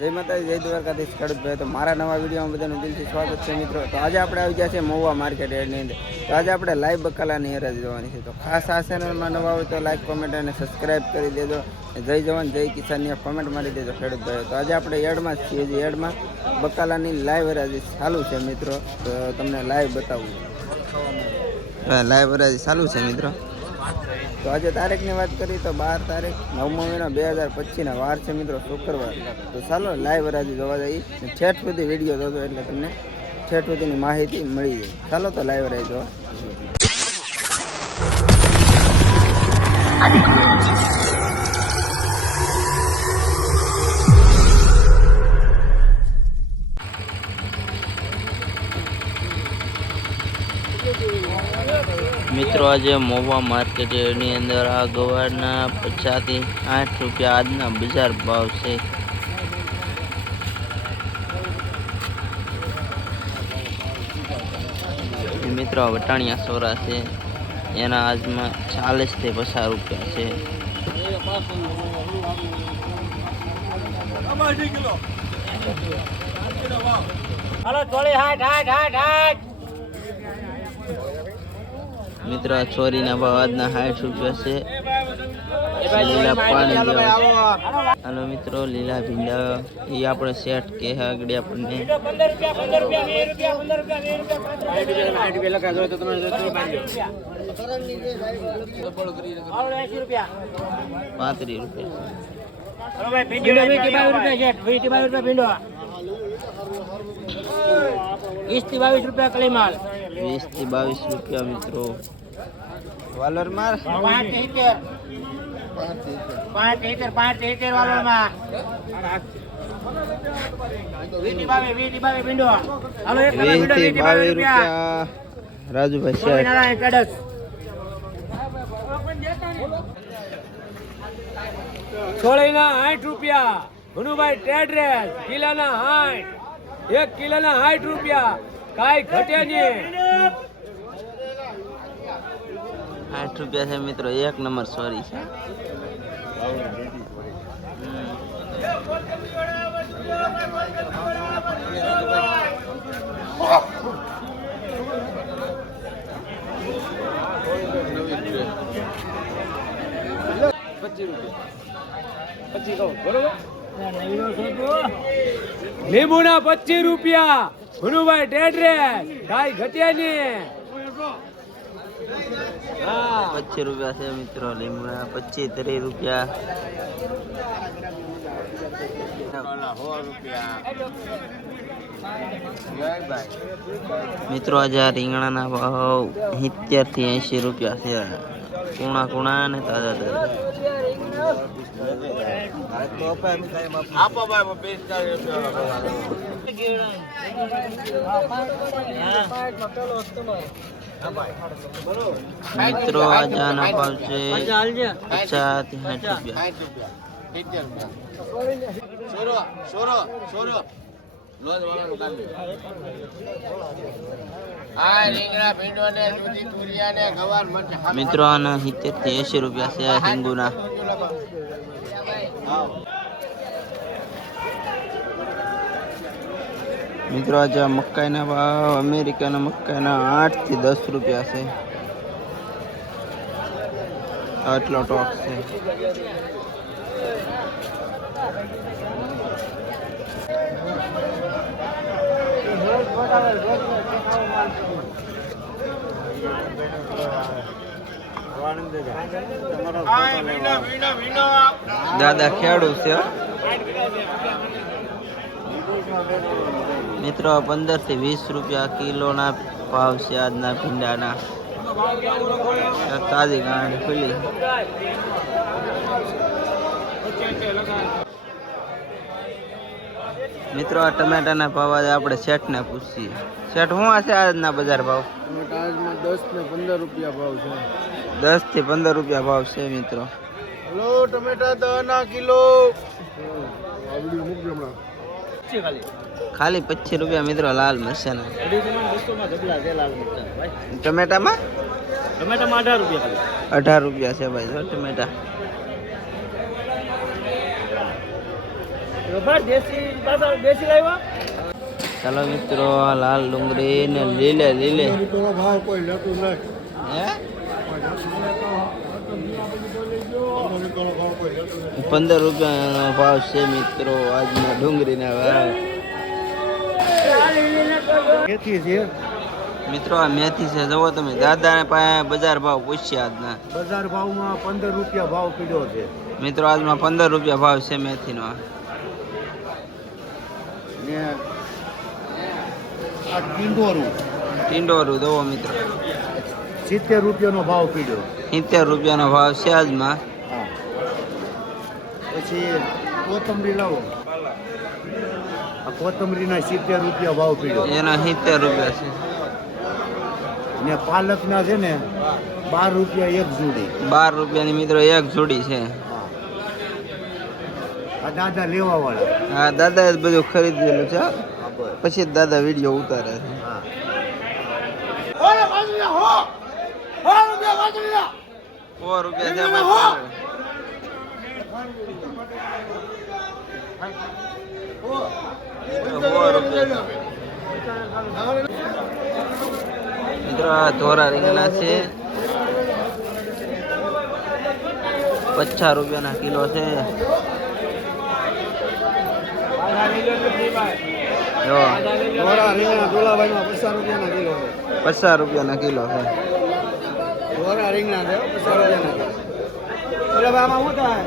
જય માતાજી, જય દ્વારકાધીશ ખેડૂતભાઈ. તો મારા નવા વિડીયોમાં બધાનું દિલથી સ્વાગત છે મિત્રો. તો આજે આપણે આવી ગયા છે મહુવા માર્કેટ યાર્ડની અંદર. તો આજે આપણે લાઈવ બકાલાની હરાજી જોવાની છે. તો ખાસ આ ચેનલમાં નવા હોય તો લાઈક, કોમેન્ટ અને સબસ્ક્રાઈબ કરી દેજો. જય જવાન જય કિસાનની કોમેન્ટ મારી દેજો ખેડૂતભાઈ. તો આજે આપણે યાર્ડમાં જ છીએ. યાર્ડમાં બકાલાની લાઈવ હરાજી ચાલુ છે મિત્રો. તો તમને લાઈવ બતાવું. લાઈવ હરાજી ચાલુ છે મિત્રો. તો આજે તારીખની વાત કરીએ તો 12 તારીખ 9મો મહિનો 2025 વાર છે મિત્રો, શુક્રવાર. તો ચાલો લાઈવ હરાજી જોવા જઈએ. ઠેઠ સુધી વિડીયો જોજો એટલે તમને ઠેઠ સુધીની માહિતી મળી જાય. ચાલો તો લાઈવ હરાજી જોવા. મિત્રો આજે મહુવા માર્કેટની અંદર આ ગવારના 50 થી 8 રૂપિયા આજના બજાર ભાવ છે. મિત્રો વટાણિયા સોરા છે, એના આજમાં 40 થી 50 રૂપિયા છે. મિત્રો આ ચોરીના ભાવ આજના 60 રૂપિયા છે. લીલા પાણી જેવા. હાલો મિત્રો, લીલા ભીંડા એ આપણે સેટ કે આગળ આપણને 35 રૂપિયા. 20 થી 22 રૂપિયા કલીમાલ. 20 થી 22 રૂપિયા મિત્રો. વાલર માર 5 હેક્ટર વાલર માં 20 થી 22 ભીંડો. હાલો 20 થી 22 રૂપિયા રાજુભાઈ શેઠ. નારાયણ કડસ છોળીના 60 રૂપિયા. ભનુભાઈ ટ્રેડરેસ કિલોના 60, 1 કિલોના 60 રૂપિયા. કાઈ ઘટે નહીં. 60 રૂપિયા છે મિત્રો. 1 નંબર સોરી છે. લીંબુના 25 રૂપિયા. ભનુભાઈ ટ્રેડરેસ કાઈ ઘટે નહીં. 25 રૂપિયા છે મિત્રો. લીમડા 25-30 રૂપિયા. મિત્રો આજે આ રીંગણાના ભાવ 70 થી 80 રૂપિયા છે. કુણા અને તાજા મિત્રો આજે આના ભાવ છે 50 થી 60 રૂપિયા. મિત્રો આના 70 થી 80 રૂપિયા છે હિંગુના. મિત્રો આજે મકાઈના ભાવ અમેરિકાના મકાઈના 8 થી 10 રૂપિયા છે. આટલો ટોક છે. દાદા ખેડૂત છે મિત્રો. 15 થી 20 રૂપિયા કિલોના ભાવ છે આજના ભીંડાના. તાજી ગાંઠ ખુલ્લી. મિત્રો આ ટમેટાના ભાવ આજે આપણે શેઠને પૂછીએ. શેઠ શું હશે આજના બજાર ભાવ? 10 ને 15 રૂપિયા ભાવ છે. 10 થી 15 રૂપિયા ભાવ છે મિત્રો. હલો ટમેટા 10 કિલો. ખાલી 25 રૂપિયા મિત્રો. લાલ મરચાના ટમેટામાં 18 રૂપિયા. 18 રૂપિયા છે ભાઈ જો ટમેટા. ચાલો મિત્રો, લાલ ડુંગળી ને લીલે લીલે ભાવ કોઈ લેતું નહીં. હે 15 રૂપિયાનો ભાવ છે મિત્રો આજના ડુંગળીના ભાવ. મેથી છે મિત્રો આ મેથી છે, જુઓ તમે. દાદા પાસે બજાર ભાવ પૂછ્યા આજના. બજાર ભાવમાં 15 રૂપિયા ભાવ કીધો છે. મિત્રો આજમાં 15 રૂપિયા ભાવ છે મેથીનો. ને આ ટીંડોરું ટીંડોરું જુઓ મિત્રો, 70 રૂપિયાનો ભાવ કીધો. 70 રૂપિયાનો ભાવ છે આજમાં. હા. પછી કોથમરી લાવો. આ કોથમરીના 70 રૂપિયા ભાવ કીધો. એના 70 રૂપિયા છે. ને પાલકના છે ને 12 રૂપિયા એક જોડી. 12 રૂપિયાની મિત્રો એક જોડી છે. હા. આ દાદા લેવા વાળા. હા, દાદાએ બધું ખરીદેલું છે. હા, બસ. પછી જ દાદા વિડીયો ઉતારે છે. હા. 4 રૂપિયા છે ભાઈ. મિત્રો આ ધોરા રીંગણા છે, 50 રૂપિયાના કિલો છે. જો ધોરા રીંગણા ધોલાભાઈમાં 50 રૂપિયાના કિલો છે. 50 રૂપિયાના કિલો છે. ધોરા રીંગણા છે 50 રૂપિયાના કિલો. એટલે ભાઈ આમાં શું થાય?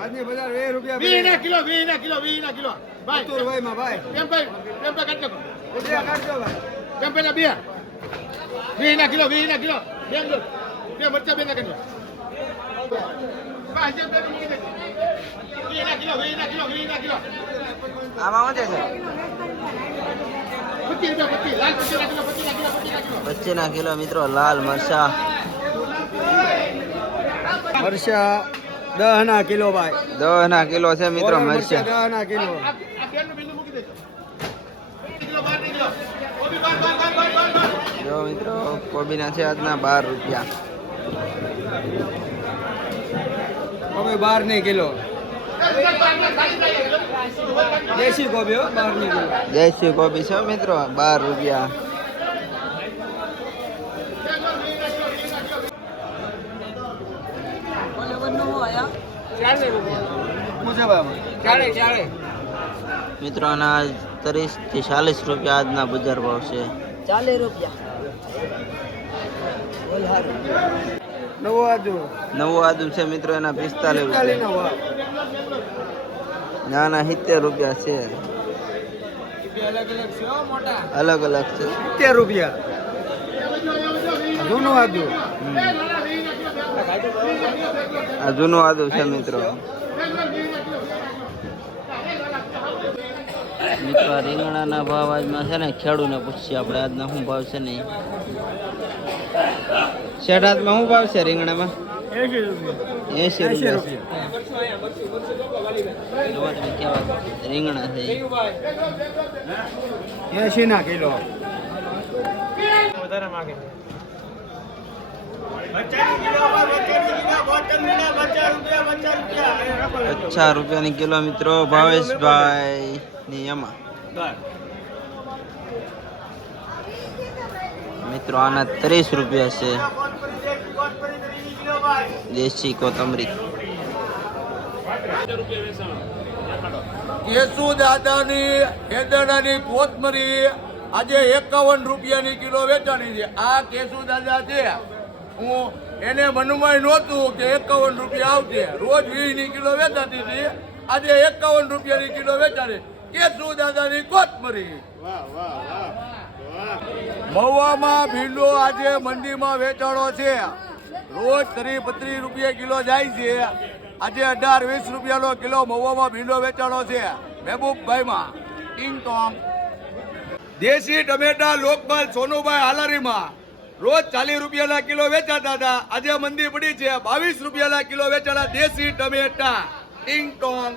આજની બજાર 20 રૂપિયા. 20 કિલો 20 કિલો ભાઈ ભાઈમાં ભાઈ કેમ ભાઈ કેમ કાઢજો કાઢજો ભાઈ કેમ પેલા 20 કિલો 20 કિલો બેંગ્લોર બે મરચા બેના કાઢજો ભાઈ જે બે મૂકી દે 20 કિલો 20 કિલો આમાં શું છે? 25 રૂપિયા 25 લાલ 25 કિલો 25 ના કિલો મિત્રો લાલ મરચા. મરચા 10 ના કિલો ભાઈ. 10 ના કિલો છે મિત્રો મરચા. 10 ના કિલો. જો મિત્રો કોબીના છે આજના 12 રૂપિયા. હવે 12 ની કિલો. દેશી કોબી 12 ની કિલો. દેશી કોબી છે મિત્રો 12 રૂપિયા. મિત્રો આના 30 થી 40 રૂપિયા આજના બજાર ભાવ છે. 40 રૂપિયા. નવો આજુ નવું આદુ છે મિત્રો એના 45 રૂપિયા. નાના 70 રૂપિયા છે. અલગ અલગ છે. 70 રૂપિયા. જૂનું આજુ. આ જૂનું આદુ છે મિત્રો. મિત્રો આ રીંગણાના ભાવ આજમાં છે ને ખેડૂને પૂછીએ આપણે આજના શું ભાવ છે નહીં. શેઠ આજમાં શું ભાવ છે રીંગણામાં? 80 રૂપિયા છે. જોવો તમે કેવા રીંગણા છે. 80 ના કિલો. 50 રૂપિયાની કિલો મિત્રો ભાવેશભાઈ ની એમાં. મિત્રો આના 30 રૂપિયા છે. દેશી કોથમરી. કેસુ દાદાની એદડાની કોથમરી આજે 51 રૂપિયાની કિલો વેચાણી છે. આ કેસુ દાદા છે, હું એને મનમાં નહોતું કે 51 રૂપિયા આવશે. રોજ 20 ની કિલો વેચાતી હતી, આજે 51 રૂપિયાની કિલો વેચાણી. કેસુ દાદાની કોથમરી. મહુવામાં ભીંડો આજે મંડીમાં વેચાણો છે. રોજ 30-32 રૂપિયા કિલો જાય છે. આજે 18-20 રૂપિયાનો કિલો મહુવામાં ભીંડો વેચાણો છે. મહેબૂબભાઈમાં કિંગ ટોંગ. દેશી ટમેટા લોકપાલ સોનુભાઈ હાલારીમાં રોજ 40 રૂપિયાના કિલો વેચાતા હતા. આજે મંદી પડી છે, 22 રૂપિયાના કિલો વેચાણા દેશી ટમેટા કિંગ ટોંગ.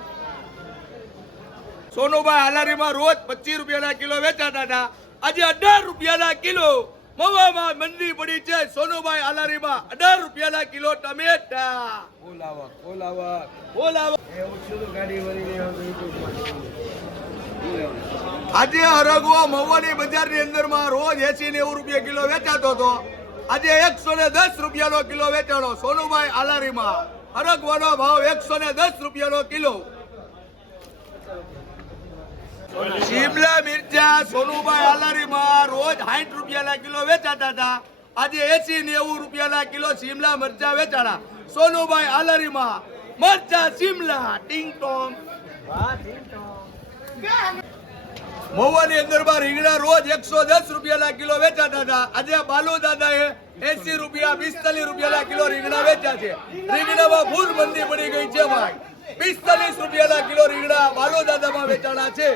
સોનુભાઈ હાલારીમાં રોજ 25 રૂપિયાના કિલો વેચાતા હતા. આજે 18 રૂપિયાના કિલો મવામાં મંદી પડી છે સોનુભાઈ આલારીમાં 18 રૂપિયાના કિલો ટમેટા. બોલાવો આજે હરગવો મહુવાની બજારની અંદરમાં રોજ 80-90 રૂપિયા કિલો વેચાતો હતો. આજે 110 રૂપિયાનો કિલો વેચાણો સોનુભાઈ આલારીમાં. હરગવાનો ભાવ 110 રૂપિયાનો કિલો. શિમલા મિર્ચા સોનુભાઈ આલારીમાં રોજ 60 રૂપિયાના કિલો વેચાતા હતા. આજે 80-90 રૂપિયાના કિલો શિમલા મરચા વેચાણા સોનુભાઈ આલારીમાં. મરચા શિમલા ટીંગ ટોંગ. મહુવાની અંદરમાં રીંગણા રોજ 110 રૂપિયાના કિલો વેચાતા હતા. આજે બાલુ દાદાએ 80 રૂપિયા 45 રૂપિયાના કિલો રીંગણા વેચ્યા છે. રીંગણામાં ફૂલ મંદી પડી ગઈ છે ભાઈ. 45 રૂપિયાના કિલો રીંગણા બાલુ દાદામાં વેચાણા છે.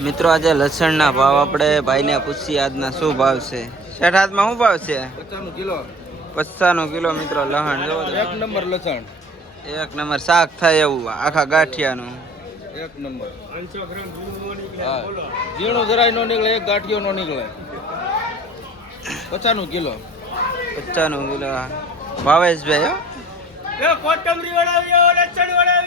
મિત્રો આજે લસણના ભાવ આપણે ભાઈને પૂછીએ આજના શું ભાવ છે. શેઠ હાથમાં શું ભાવ છે? 50 કિલો મિત્રો લસણ જોવો તો. એક નંબર લસણ, એક નંબર શાક થાય એવું આખા ગાંઠિયાનું. એક નંબર. હા, ઝીણું જરાય નો નીકળે, એક ગાંઠિયો નો નીકળે. 50 કિલો. 50 કિલો ભાવેશભાઈ હો. કોથમરી વાળા લસણ વાળા